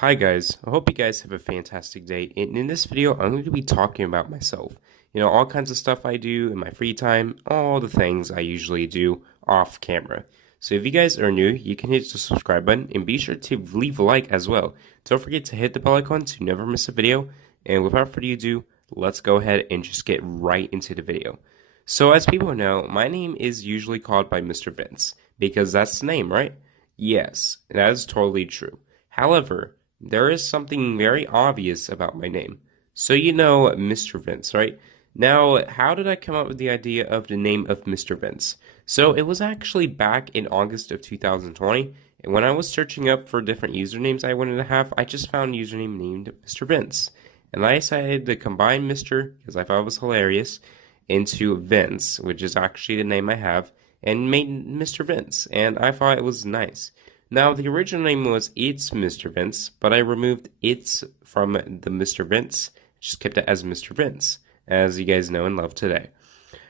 Hi guys, I hope you guys have a fantastic day. And in this video, I'm going to be talking about myself. All kinds of stuff I do in my free time, all the things I usually do off camera. So if you guys are new, you can hit the subscribe button and be sure to leave a like as well. Don't forget to hit the bell icon to never miss a video. And without further ado, let's go ahead and just get right into the video. So as people know, my name is usually called by Mr. Vince because that's the name, right? Yes, that is totally true. However, there is something very obvious about my name. So you know Mr. Vince, right? Now, how did I come up with the idea of the name of Mr. Vince? So it was actually back in August of 2020, and when I was searching up for different usernames I wanted to have, I just found a username named Mr. Vince. And I decided to combine Mr., because I thought it was hilarious, into Vince, which is actually the name I have, and made Mr. Vince, and I thought it was nice. Now, the original name was It's Mr. Vince, but I removed It's from the Mr. Vince, just kept it as Mr. Vince, as you guys know and love today.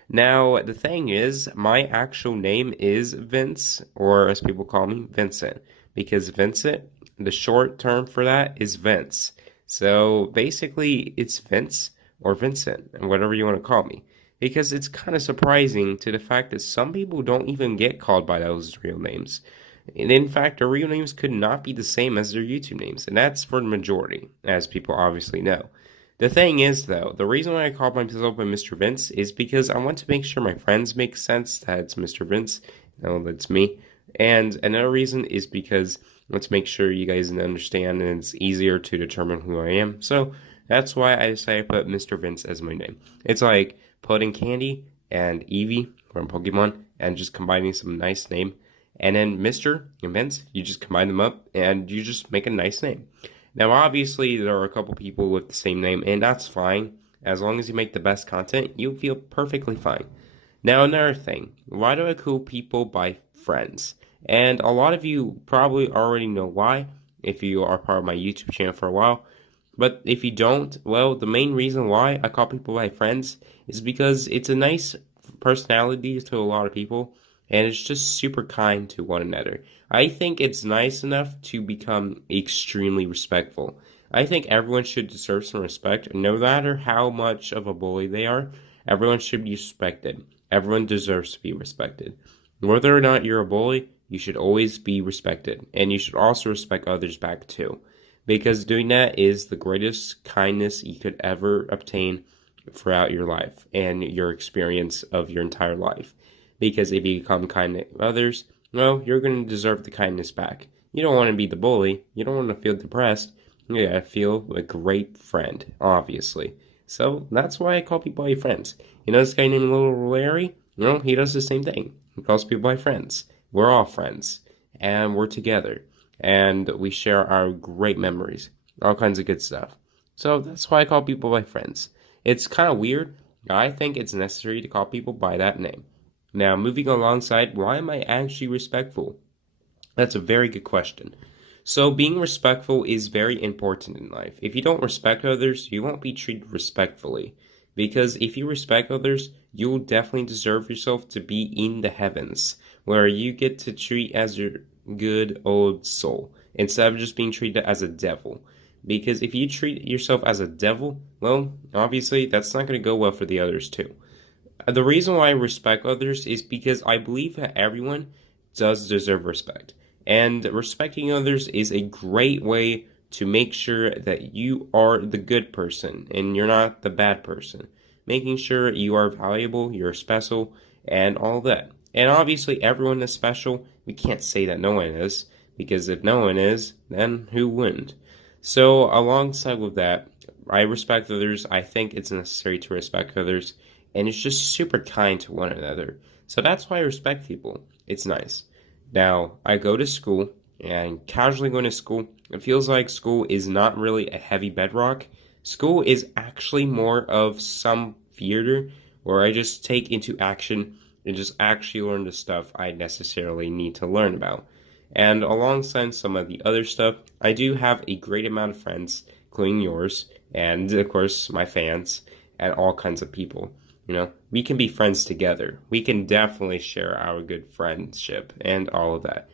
Now, the thing is, my actual name is Vince, or as people call me, Vincent, because Vincent, the short term for that is Vince. So basically, it's Vince or Vincent, and whatever you want to call me, because it's kind of surprising to the fact that some people don't even get called by those real names. And in fact, their real names could not be the same as their YouTube names, and that's for the majority, as people obviously know. The thing is, though, the reason why I call myself by Mr. Vince is because I want to make sure my friends make sense that it's Mr. Vince. No, that's me. And another reason is because I want to make sure you guys understand and it's easier to determine who I am. So that's why I decided to put Mr. Vince as my name. It's like putting Candy and Eevee from Pokemon and just combining some nice name. And then Mr. and Vince, you just combine them up and you just make a nice name. Now, obviously, there are a couple people with the same name, and that's fine. As long as you make the best content, you'll feel perfectly fine. Now, another thing, why do I call people by friends? And a lot of you probably already know why, if you are part of my YouTube channel for a while. But if you don't, well, the main reason why I call people by friends is because it's a nice personality to a lot of people, and it's just super kind to one another. I think it's nice enough to become extremely respectful. I think everyone should deserve some respect, no matter how much of a bully they are. Everyone should be respected. Everyone deserves to be respected. Whether or not you're a bully, you should always be respected, and you should also respect others back too, because doing that is the greatest kindness you could ever obtain throughout your life and your experience of your entire life. Because if you become kind to others, well, you're going to deserve the kindness back. You don't want to be the bully. You don't want to feel depressed. You gotta feel a great friend, obviously. So that's why I call people my friends. You know this guy named Little Larry? Well, he does the same thing. He calls people my friends. We're all friends. And we're together. And we share our great memories. All kinds of good stuff. So that's why I call people my friends. It's kind of weird. I think it's necessary to call people by that name. Now, moving alongside, why am I actually respectful? That's a very good question. So, being respectful is very important in life. If you don't respect others, you won't be treated respectfully. Because if you respect others, you'll definitely deserve yourself to be in the heavens, where you get to treat as your good old soul, instead of just being treated as a devil. Because if you treat yourself as a devil, well, obviously that's not going to go well for the others too. The reason why I respect others is because I believe that everyone does deserve respect. And respecting others is a great way to make sure that you are the good person and you're not the bad person. Making sure you are valuable, you're special, and all that. And obviously, everyone is special. We can't say that no one is, because if no one is, then who wouldn't? So, alongside with that, I respect others. I think it's necessary to respect others, and it's just super kind to one another. So that's why I respect people. It's nice. Now, I go to school, and casually going to school, it feels like school is not really a heavy bedrock. School is actually more of some theater where I just take into action and just actually learn the stuff I necessarily need to learn about. And alongside some of the other stuff, I do have a great amount of friends, including yours, and of course, my fans, and all kinds of people. We can be friends together. We can definitely share our good friendship and all of that.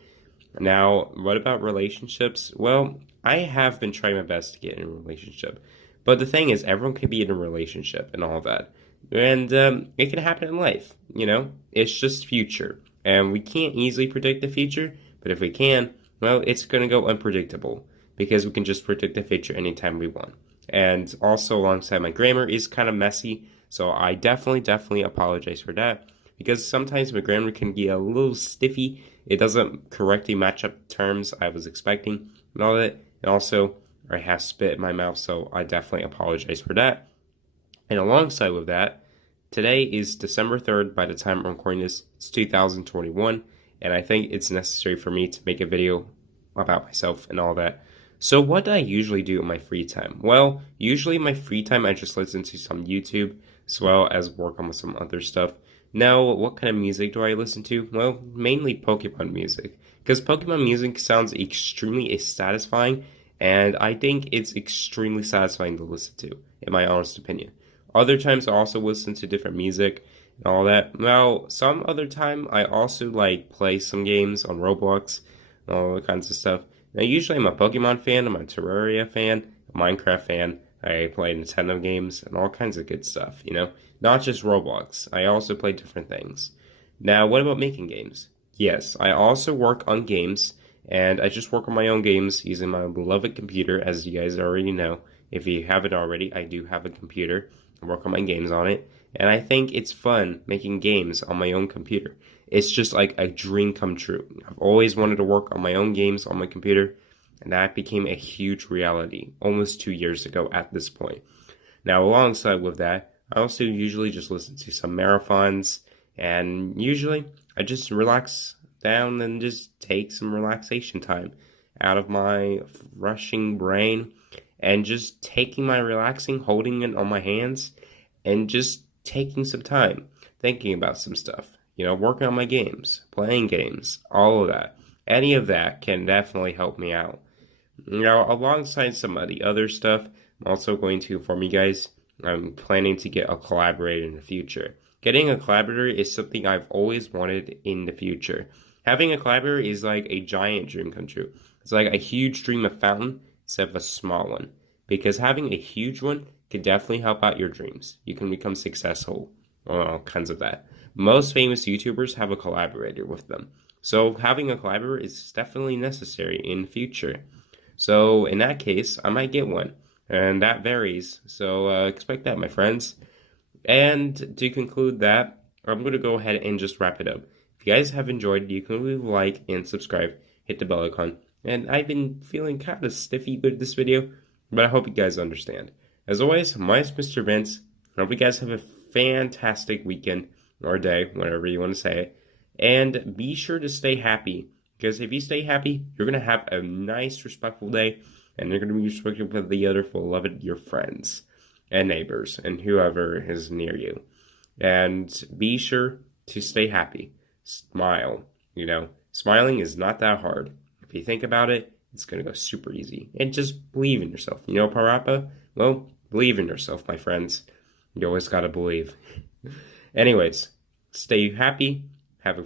Now, what about relationships? Well, I have been trying my best to get in a relationship. But the thing is, everyone can be in a relationship and all that. And it can happen in life, you know? It's just future. And we can't easily predict the future, but if we can, well, it's going to go unpredictable because we can just predict the future anytime we want. And also, alongside, my grammar is kind of messy, so I definitely apologize for that because sometimes my grammar can get a little stiffy. It doesn't correctly match up terms I was expecting and all that. And also, I have spit in my mouth, so I definitely apologize for that. And alongside with that, today is December 3rd. By the time I'm recording this, it's 2021, and I think it's necessary for me to make a video about myself and all that. So what do I usually do in my free time? Well, usually in my free time, I just listen to some YouTube as well as work on some other stuff. Now, what kind of music do I listen to? Well, mainly Pokemon music, because Pokemon music sounds extremely satisfying, and I think it's extremely satisfying to listen to, in my honest opinion. Other times I also listen to different music and all that. Well, some other time I also like play some games on Roblox and all that kinds of stuff. Now, usually I'm a Pokemon fan, I'm a Terraria fan, a Minecraft fan. I play Nintendo games and all kinds of good stuff, you know? Not just Roblox. I also play different things. Now, what about making games? Yes, I also work on games, and I just work on my own games using my beloved computer, as you guys already know. If you haven't already, I do have a computer. I work on my games on it, and I think it's fun making games on my own computer. It's just like a dream come true. I've always wanted to work on my own games on my computer, and that became a huge reality almost 2 years ago at this point. Now, alongside with that, I also usually just listen to some marathons, and usually I just relax down and just take some relaxation time out of my rushing brain and just taking my relaxing, holding it on my hands, and just taking some time thinking about some stuff. You know, working on my games, playing games, all of that. Any of that can definitely help me out. Now, alongside some of the other stuff, I'm also going to inform you guys I'm planning to get a collaborator in the future. Getting a collaborator is something I've always wanted in the future. Having a collaborator is like a giant dream come true. It's like a huge dream of fountain instead of a small one. Because having a huge one can definitely help out your dreams. You can become successful, all kinds of that. Most famous YouTubers have a collaborator with them. So having a collaborator is definitely necessary in the future. So in that case, I might get one. And that varies. So expect that, my friends. And to conclude that, I'm going to go ahead and just wrap it up. If you guys have enjoyed, you can leave a like and subscribe. Hit the bell icon. And I've been feeling kind of stiffy with this video, but I hope you guys understand. As always, my name's Mr. Vince. I hope you guys have a fantastic weekend or day, whatever you want to say it. And be sure to stay happy, because if you stay happy, you're going to have a nice, respectful day, and you're going to be respectful of the other beloved, your friends and neighbors and whoever is near you. And be sure to stay happy. Smile. You know, smiling is not that hard. If you think about it, it's going to go super easy. And just believe in yourself. You know, Parappa? Well, believe in yourself, my friends. You always got to believe. Anyways, stay happy. Have a